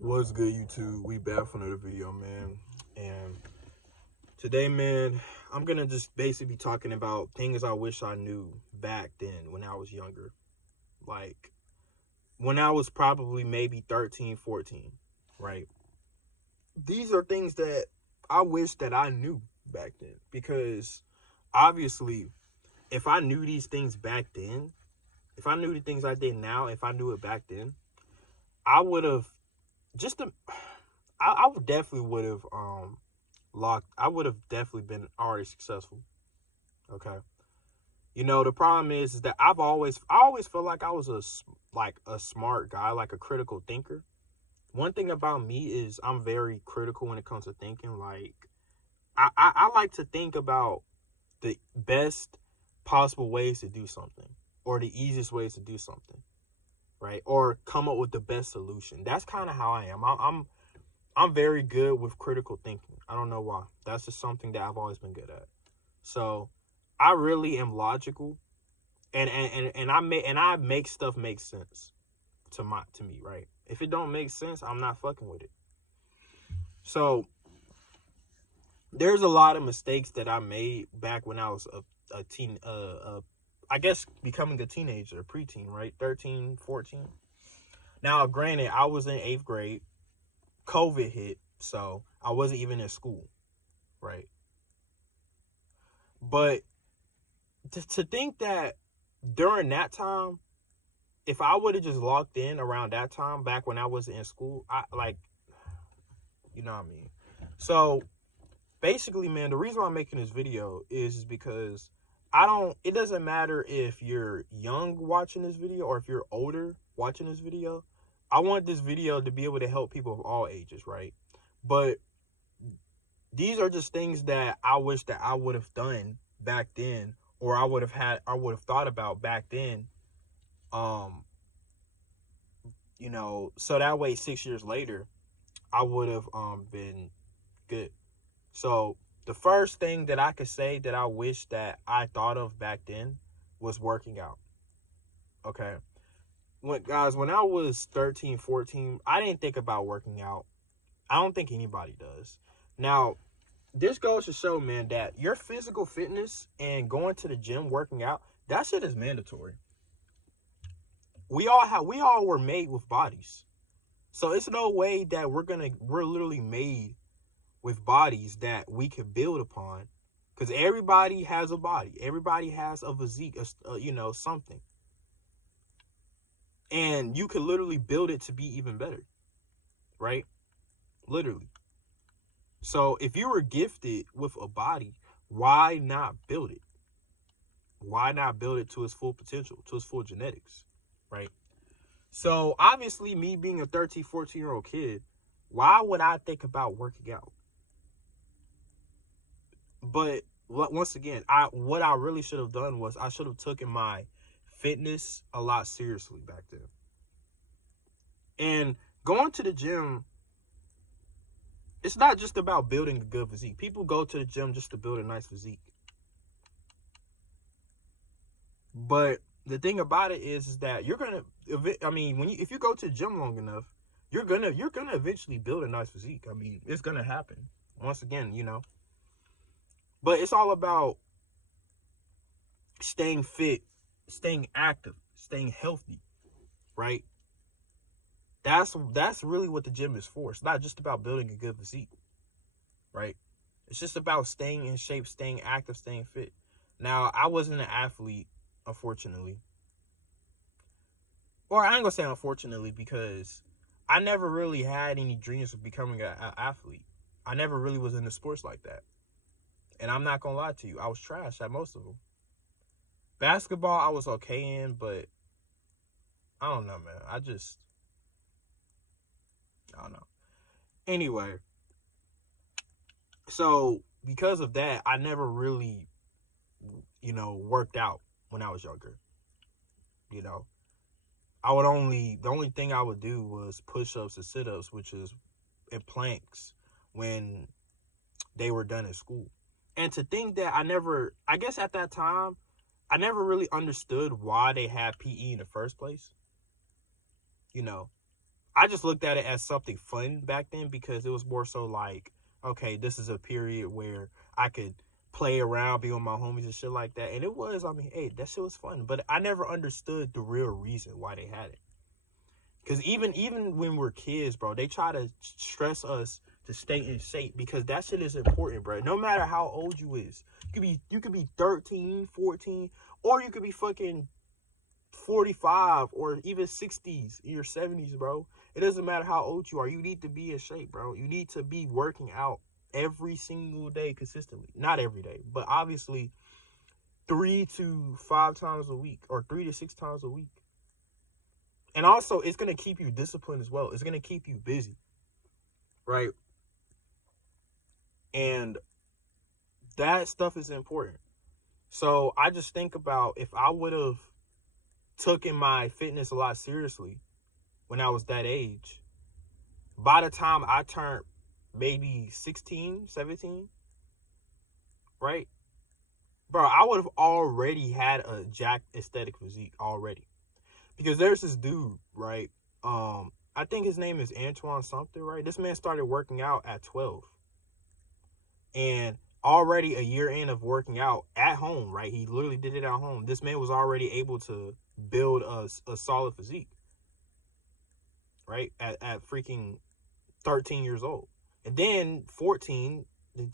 What's good, YouTube? We back for another video, man. And today, man, I'm gonna just basically be talking about things I wish I knew back then when I was younger. Like when I was probably maybe 13, 14, right? These are things that I wish that I knew back then. Because obviously, if I knew these things back then, if I knew the things I did now, if I knew it back then, I would have just I would definitely would have locked. I would have definitely been already successful. Okay. The problem is that I always felt like I was a smart guy, like a critical thinker. One thing about me is I'm very critical when it comes to thinking. Like I like to think about the best possible ways to do something, or the easiest ways to do something, right? Or come up with the best solution. That's kind of how I am. I'm very good with critical thinking. I don't know why. That's just something that I've always been good at. So I really am logical, and I make stuff make sense to me, right? If it don't make sense, I'm not fucking with it. So there's a lot of mistakes that I made back when I was a teen, I guess becoming a teenager, preteen, right? 13, 14. Now, granted, I was in 8th grade. COVID hit, so I wasn't even in school, right? But to think that during that time, if I would have just locked in around that time, back when I was in school, I like, you know what I mean? So basically, man, the reason why I'm making this video is because it doesn't matter if you're young watching this video or if you're older watching this video. I want this video to be able to help people of all ages, right? But these are just things that I wish that I would have done back then, or I would have thought about back then. Um, so that way 6 years later, I would have been good. So the first thing that I could say that I wish that I thought of back then was working out. Okay. When I was 13, 14, I didn't think about working out. I don't think anybody does. Now, this goes to show, man, that your physical fitness and going to the gym, working out, that shit is mandatory. We all were made with bodies. So it's no way that we're literally made with bodies that we could build upon, because everybody has a body, everybody has a physique, something, and you could literally build it to be even better, right? Literally. So if you were gifted with a body, why not build it? Why not build it to its full potential, to its full genetics, right? So obviously, me being a 13, 14-year-old kid, why would I think about working out? But once again, what I really should have done was I should have taken my fitness a lot seriously back then. And going to the gym, it's not just about building a good physique. People go to the gym just to build a nice physique. But the thing about it is that you're gonna, if you go to the gym long enough, you're gonna eventually build a nice physique. I mean, it's gonna happen. Once again, but it's all about staying fit, staying active, staying healthy, right? That's really what the gym is for. It's not just about building a good physique, right? It's just about staying in shape, staying active, staying fit. Now, I wasn't an athlete, unfortunately. Or I ain't gonna say unfortunately, because I never really had any dreams of becoming an athlete. I never really was into sports like that. And I'm not gonna lie to you, I was trash at most of them. Basketball, I was okay in, but I don't know, man. I don't know. Anyway, so because of that, I never really, worked out when I was younger. You know, the only thing I would do was push ups and sit ups, which is in planks when they were done at school. And to think that I guess at that time, I never really understood why they had PE in the first place. You know, I just looked at it as something fun back then because it was more so like, okay, this is a period where I could play around, be with my homies and shit like that. And it was, I mean, hey, that shit was fun. But I never understood the real reason why they had it. Because even when we're kids, bro, they try to stress us to stay in shape because that shit is important, bro. No matter how old you is. You could be 13, 14, or you could be fucking 45 or even 60s, in your 70s, bro. It doesn't matter how old you are. You need to be in shape, bro. You need to be working out every single day consistently. Not every day, but obviously 3 to 5 times a week or 3 to 6 times a week. And also, it's going to keep you disciplined as well. It's going to keep you busy, right? And that stuff is important. So I just think about if I would have taken my fitness a lot seriously when I was that age, by the time I turned maybe 16, 17, right? Bro, I would have already had a jacked aesthetic physique already. Because there's this dude, right? I think his name is Antoine something, right? This man started working out at 12. And already a year in of working out at home, right? He literally did it at home. This man was already able to build a solid physique, right? At freaking 13 years old. And then 14,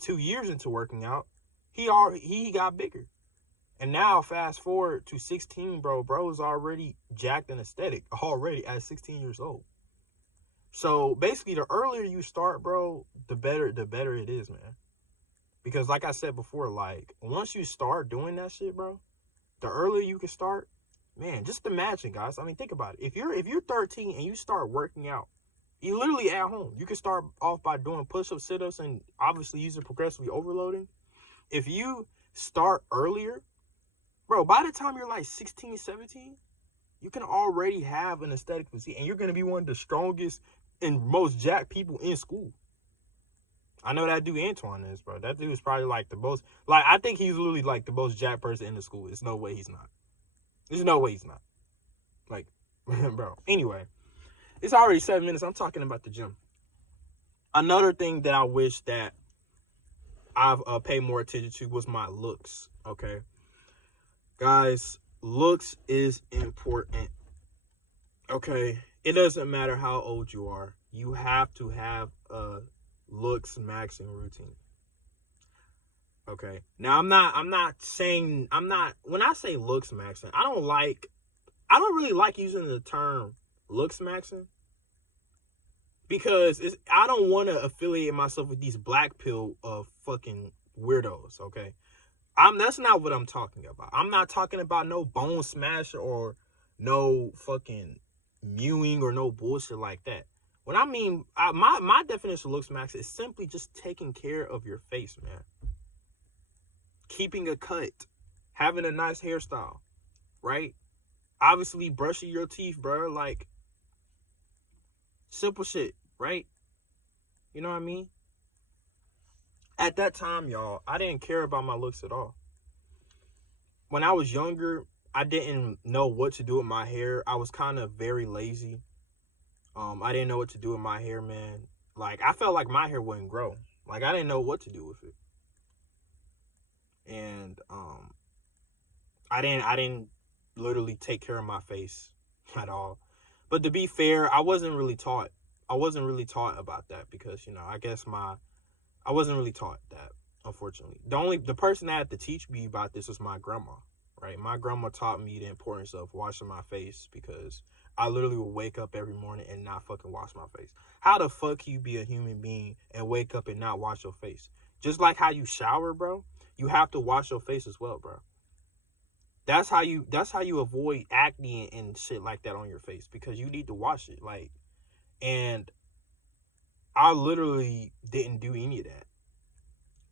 2 years into working out, he got bigger. And now fast forward to 16, bro is already jacked and aesthetic already at 16 years old. So basically the earlier you start, bro, the better it is, man. Because like I said before, like once you start doing that shit, bro, the earlier you can start, man, just imagine, guys. I mean, think about it. If you're 13 and you start working out, you literally at home, you can start off by doing push-ups, sit-ups, and obviously using progressively overloading. If you start earlier, bro, by the time you're like 16, 17, you can already have an aesthetic physique, and you're going to be one of the strongest and most jacked people in school. I know that dude Antoine is, bro. That dude is probably like the most, like, I think he's literally like the most jacked person in the school. There's no way he's not. There's no way he's not. Like, bro. Anyway, it's already 7 minutes. I'm talking about the gym. Another thing that I wish that I've paid more attention to was my looks, okay? Guys, looks is important, okay? It doesn't matter how old you are. You have to have a looks maxing routine. Okay. Now when I say looks maxing, I don't really like using the term looks maxing because I don't want to affiliate myself with these black pill of fucking weirdos, okay? That's not what I'm talking about. I'm not talking about no bone smasher or no fucking mewing or no bullshit like that. What I mean, my definition of looks max is simply just taking care of your face, man. Keeping a cut, having a nice hairstyle, right? Obviously, brushing your teeth, bro. Like, simple shit, right? You know what I mean? At that time, y'all, I didn't care about my looks at all. When I was younger, I didn't know what to do with my hair. I was kind of very lazy. I didn't know what to do with my hair, man. Like, I felt like my hair wouldn't grow. Like, I didn't know what to do with it. And I didn't literally take care of my face at all. But to be fair, I wasn't really taught about that because, you know, I guess I wasn't really taught that, unfortunately. The person that had to teach me about this was my grandma, right? My grandma taught me the importance of washing my face because I literally would wake up every morning and not fucking wash my face. How the fuck can you be a human being and wake up and not wash your face? Just like how you shower, bro, you have to wash your face as well, bro. That's how you avoid acne and shit like that on your face because you need to wash it. Like, and I literally didn't do any of that.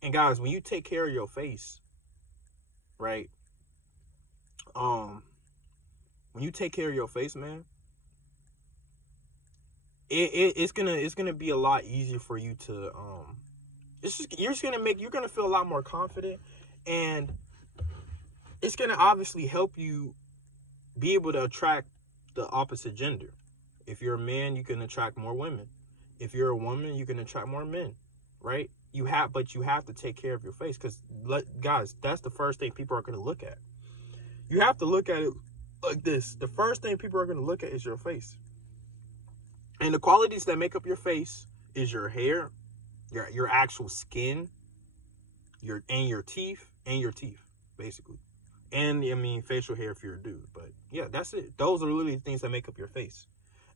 And guys, when you take care of your face, right? When you take care of your face, man, it's gonna be a lot easier for you to you're gonna feel a lot more confident, and it's gonna obviously help you be able to attract the opposite gender, If you're a man, you can attract more women. If you're a woman, you can attract more men, right? But you have to take care of your face, because, guys, that's the first thing people are going to look at. You have to look at it like this. The first thing people are going to look at is your face. And the qualities that make up your face is your hair, your actual skin, your teeth, basically. And, I mean, facial hair if you're a dude. But, yeah, that's it. Those are literally the things that make up your face.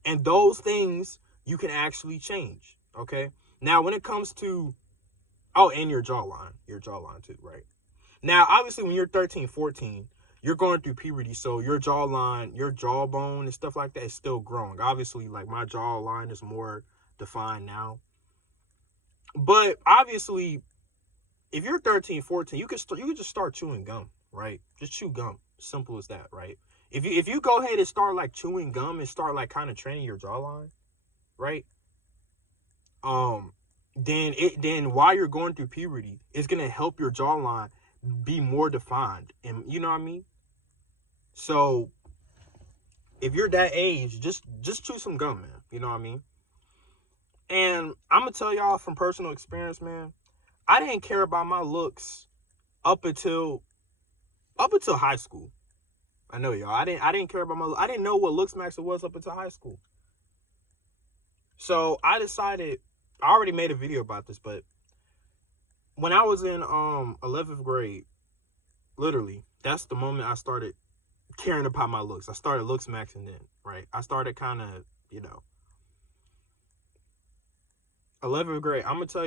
And those things you can actually change, okay? Now, when it comes to, and your jawline too, right? Now, obviously, when you're 13, 14, you're going through puberty, so your jawline, your jawbone and stuff like that is still growing. Obviously, like, my jawline is more defined now. But, obviously, if you're 13, 14, you could just start chewing gum, right? Just chew gum. Simple as that, right? If you go ahead and start, like, chewing gum and start, like, kind of training your jawline, right? Then while you're going through puberty, it's gonna help your jawline be more defined, and you know what I mean. So if you're that age, just chew some gum, man. You know what I mean. And I'm gonna tell y'all from personal experience, man. I didn't care about my looks up until high school. I know, y'all. I didn't care about I didn't know what looks maxing was up until high school. So I decided. I already made a video about this, but when I was in 11th grade, literally, that's the moment I started caring about my looks. I started looks maxing then, right? I started kind of, 11th grade. I'm gonna tell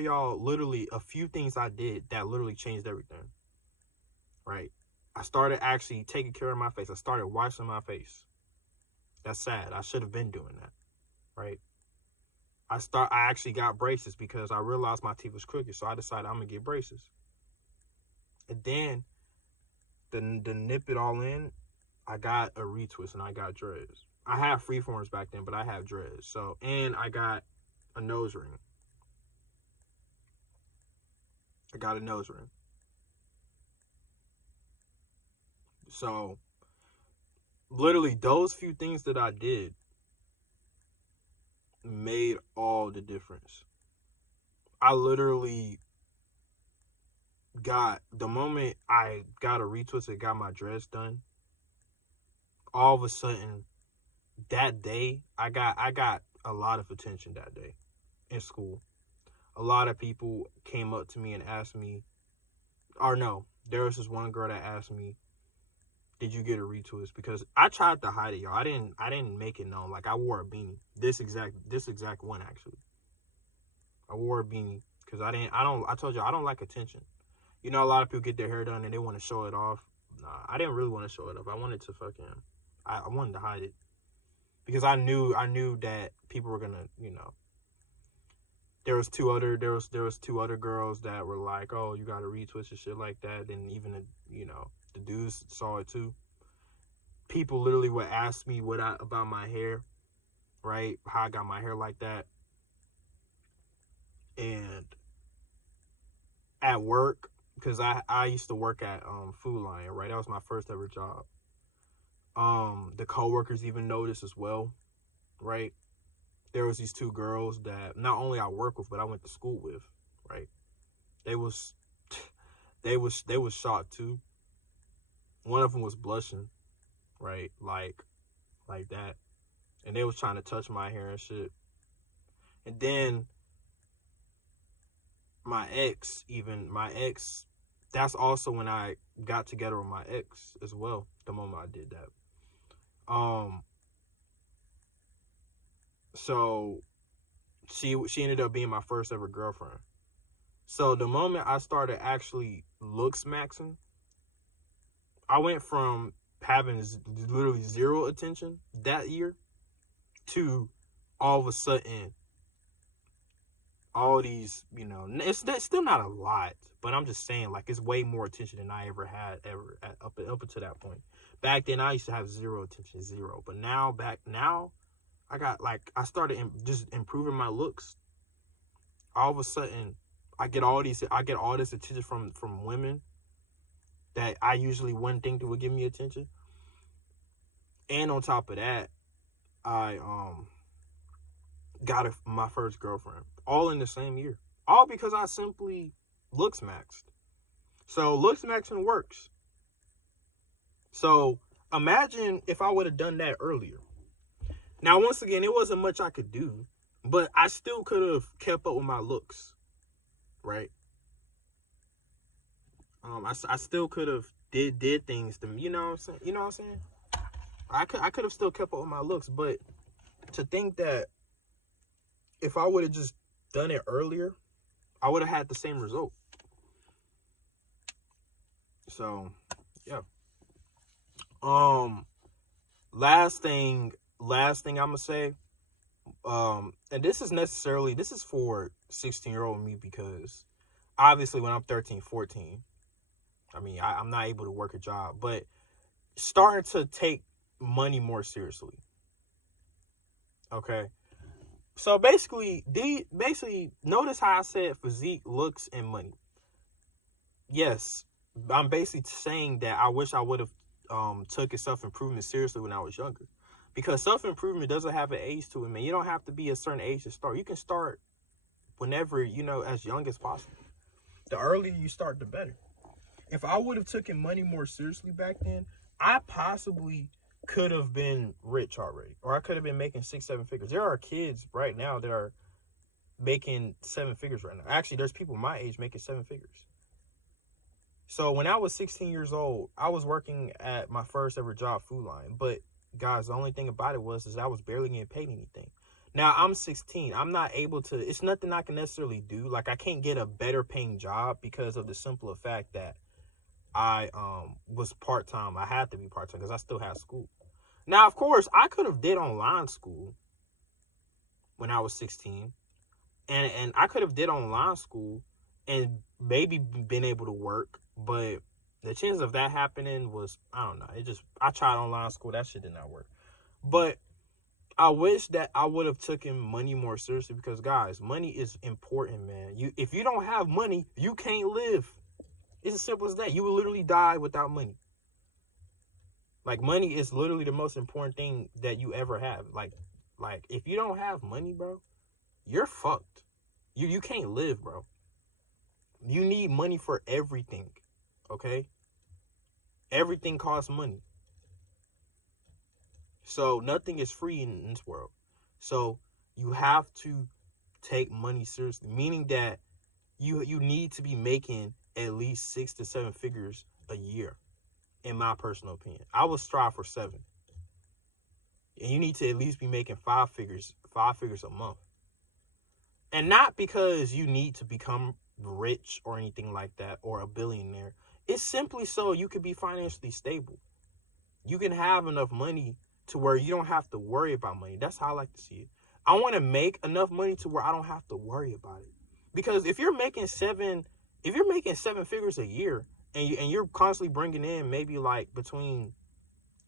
y'all literally a few things I did that literally changed everything. Right? I started actually taking care of my face. I started washing my face. That's sad. I should have been doing that. Right? I actually got braces because I realized my teeth was crooked, so I decided I'm gonna get braces. And then to nip it all in, I got a retwist and I got dreads. I had freeforms back then, but I have dreads. So, and I got a nose ring. So, literally, those few things that I did made all the difference. I literally the moment I got a retwist and got my dreads done, all of a sudden that day I got a lot of attention that day in school. A lot of people came up to me and asked me, or no, there was this one girl that asked me, did you get a retwist? Because I tried to hide it, y'all. I didn't make it known. Like, I wore a beanie. This exact one, actually. I wore a beanie because I told you I don't like attention. You know, a lot of people get their hair done and they want to show it off. Nah, I didn't really want to show it off. I wanted to I wanted to hide it because I knew that people were gonna, there was two other girls that were like, oh, you got a retwist and shit like that, and even the dudes saw it too. People literally would ask me about my hair, right? How I got my hair like that. And at work, because I used to work at Food Lion, right? That was my first ever job. The coworkers even noticed as well, right? There was these two girls that not only I work with, but I went to school with, right? They was shocked too. One of them was blushing, right? Like that. And they was trying to touch my hair and shit. And then my ex, that's also when I got together with my ex as well, the moment I did that. So she ended up being my first ever girlfriend. So the moment I started actually looks maxing, I went from having literally zero attention that year to all of a sudden all these, it's still not a lot, but I'm just saying, like, it's way more attention than I ever had up until that point. Back then I used to have zero attention, but now I got, like, I started just improving my looks. All of a sudden I get all this attention from women that I usually wouldn't think that would give me attention. And on top of that, I got my first girlfriend, all in the same year, all because I simply looks maxed. So looks maxing works. So imagine if I would have done that earlier. Now, once again, it wasn't much I could do, but I still could have kept up with my looks, right? I still could have did things to me. You know what I'm saying? You know what I'm saying? I could have still kept up with my looks, but to think that if I would have just done it earlier, I would have had the same result. So, yeah. Um, last thing I'm gonna say. And this is for 16-year-old me, because obviously when I'm 13, 14, I mean, I'm not able to work a job, but starting to take money more seriously. Okay. So basically, notice how I said physique, looks, and money. Yes, I'm basically saying that I wish I would have took self-improvement seriously when I was younger. Because self-improvement doesn't have an age to it, man. You don't have to be a certain age to start. You can start whenever, as young as possible. The earlier you start, the better. If I would have taken money more seriously back then, I possibly could have been rich already. Or I could have been making 6-7 figures. There are kids right now that are making 7 figures right now. Actually, there's people my age making 7 figures. So when I was 16 years old, I was working at my first ever job, Food Line. But guys, the only thing about it is I was barely getting paid anything. Now I'm 16. I'm not able to, it's nothing I can necessarily do. Like, I can't get a better paying job because of the simple fact that I was part-time. I had to be part-time because I still had school. Now, of course, I could have did online school when I was 16. And I could have did online school and maybe been able to work, but the chance of that happening was, I don't know. I tried online school. That shit did not work. But I wish that I would have taken money more seriously, because guys, money is important, man. If you don't have money, you can't live. It's as simple as that. You will literally die without money. Like, money is literally the most important thing that you ever have. Like if you don't have money, bro, you're fucked. You can't live, bro. You need money for everything, okay? Everything costs money. So nothing is free in this world. So you have to take money seriously, meaning that you need to be making at least 6 to 7 figures a year, in my personal opinion. I would strive for 7. And you need to at least be making 5 figures a month. And not because you need to become rich or anything like that, or a billionaire. It's simply so you can be financially stable. You can have enough money to where you don't have to worry about money. That's how I like to see it. I want to make enough money to where I don't have to worry about it. Because if you're making 7 figures a year, and you're constantly bringing in maybe like between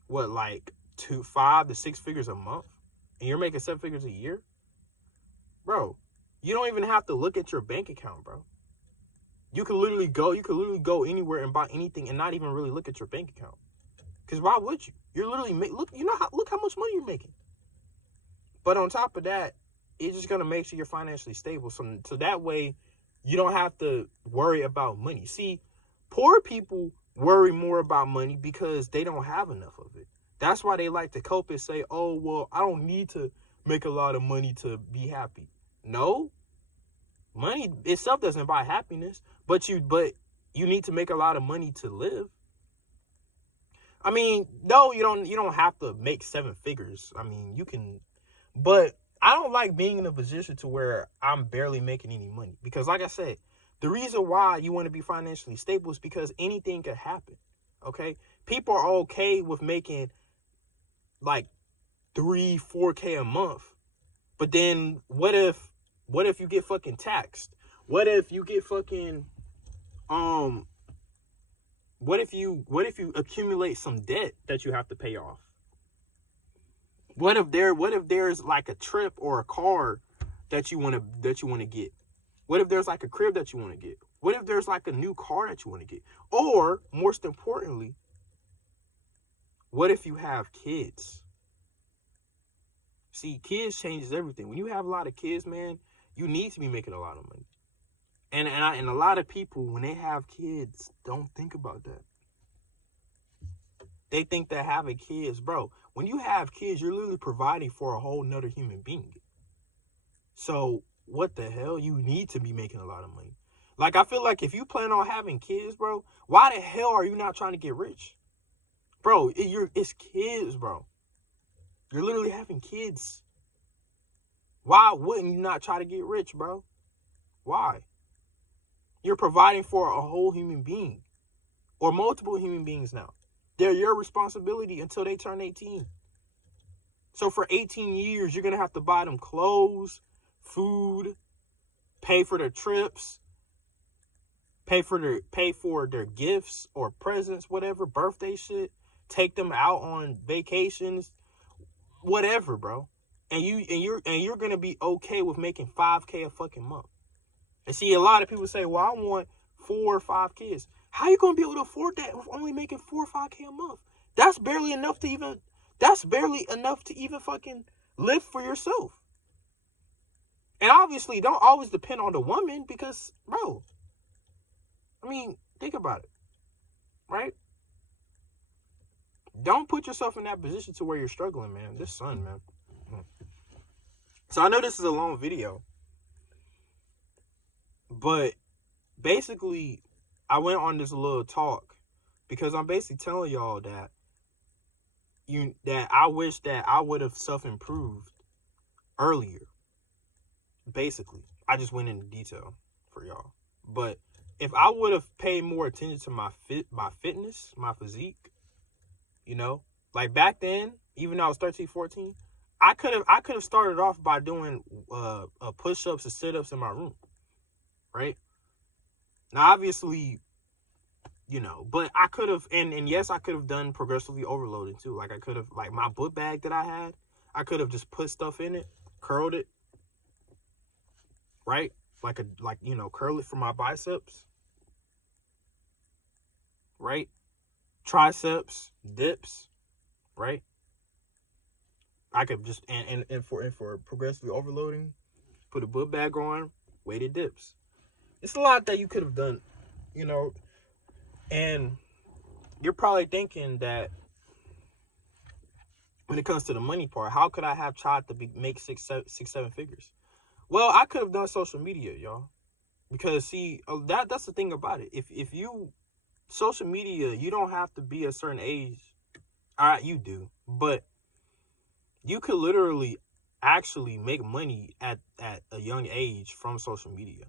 5 to 6 figures a month, and you're making 7 figures a year, bro, you don't even have to look at your bank account, bro. You could literally go anywhere and buy anything and not even really look at your bank account. Because why would you? You're literally look how much money you're making. But on top of that, it's just gonna make sure you're financially stable. So that way, you don't have to worry about money. See, poor people worry more about money because they don't have enough of it. That's why they like to cope and say, "Oh, well, I don't need to make a lot of money to be happy." No, money itself doesn't buy happiness, but you need to make a lot of money to live. I mean, no, you don't have to make 7 figures. I mean, you can, but I don't like being in a position to where I'm barely making any money, because like I said, the reason why you want to be financially stable is because anything could happen. Okay? People are okay with making like 3-4K a month, but then what if you get fucking taxed? What if you get fucking what if you accumulate some debt that you have to pay off? What if there's like a trip or a car that you want to get? What if there's like a crib that you want to get? What if there's like a new car that you want to get? Or most importantly, what if you have kids? See, kids changes everything. When you have a lot of kids, man, you need to be making a lot of money. And a lot of people, when they have kids, don't think about that. They think that having kids, bro, when you have kids, you're literally providing for a whole nother human being. So what the hell? You need to be making a lot of money. Like, I feel like if you plan on having kids, bro, why the hell are you not trying to get rich? Bro, it's kids, bro. You're literally having kids. Why wouldn't you not try to get rich, bro? Why? You're providing for a whole human being or multiple human beings now. They're your responsibility until they turn 18. So for 18 years, you're going to have to buy them clothes, food, pay for their trips, pay for their gifts or presents, whatever, birthday shit, take them out on vacations, whatever, bro. And you're going to be okay with making $5K a fucking month. And see, a lot of people say, well, I want 4 or 5 kids. How you going to be able to afford that with only making 4 or 5K a month? That's barely enough to even fucking live for yourself. And obviously, don't always depend on the woman because, bro, I mean, think about it, right? Don't put yourself in that position to where you're struggling, man. This son, man. So I know this is a long video, but basically, I went on this little talk because I'm basically telling y'all that I wish that I would have self-improved earlier. Basically, I just went into detail for y'all. But if I would have paid more attention to my fitness, my physique, you know, like back then, even though I was 13, 14, I could have started off by doing push-ups and sit-ups in my room, right? Now, obviously, you know, but I could have, and yes, I could have done progressively overloading too. Like I could have, like my book bag that I had, I could have just put stuff in it, curled it, right? Like you know, curl it for my biceps, right? Triceps, dips, right? I could just and for progressively overloading, put a book bag on, weighted dips. It's a lot that you could have done, you know. And you're probably thinking that when it comes to the money part, how could I have tried to make six, 7 figures? Well, I could have done social media, y'all. Because see, that's the thing about it. If you social media, you don't have to be a certain age. All right, you do, but you could literally actually make money at a young age from social media.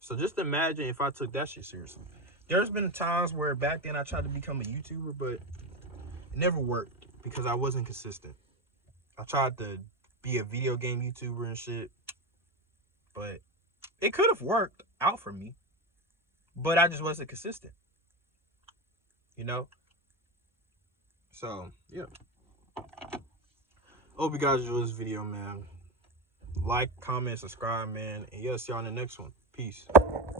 So just imagine if I took that shit seriously. There's been times where back then I tried to become a YouTuber, but it never worked because I wasn't consistent. I tried to be a video game YouTuber and shit, but it could have worked out for me, but I just wasn't consistent, you know? So, yeah. Hope you guys enjoyed this video, man. Like, comment, subscribe, man. And yeah, see y'all in the next one. Peace.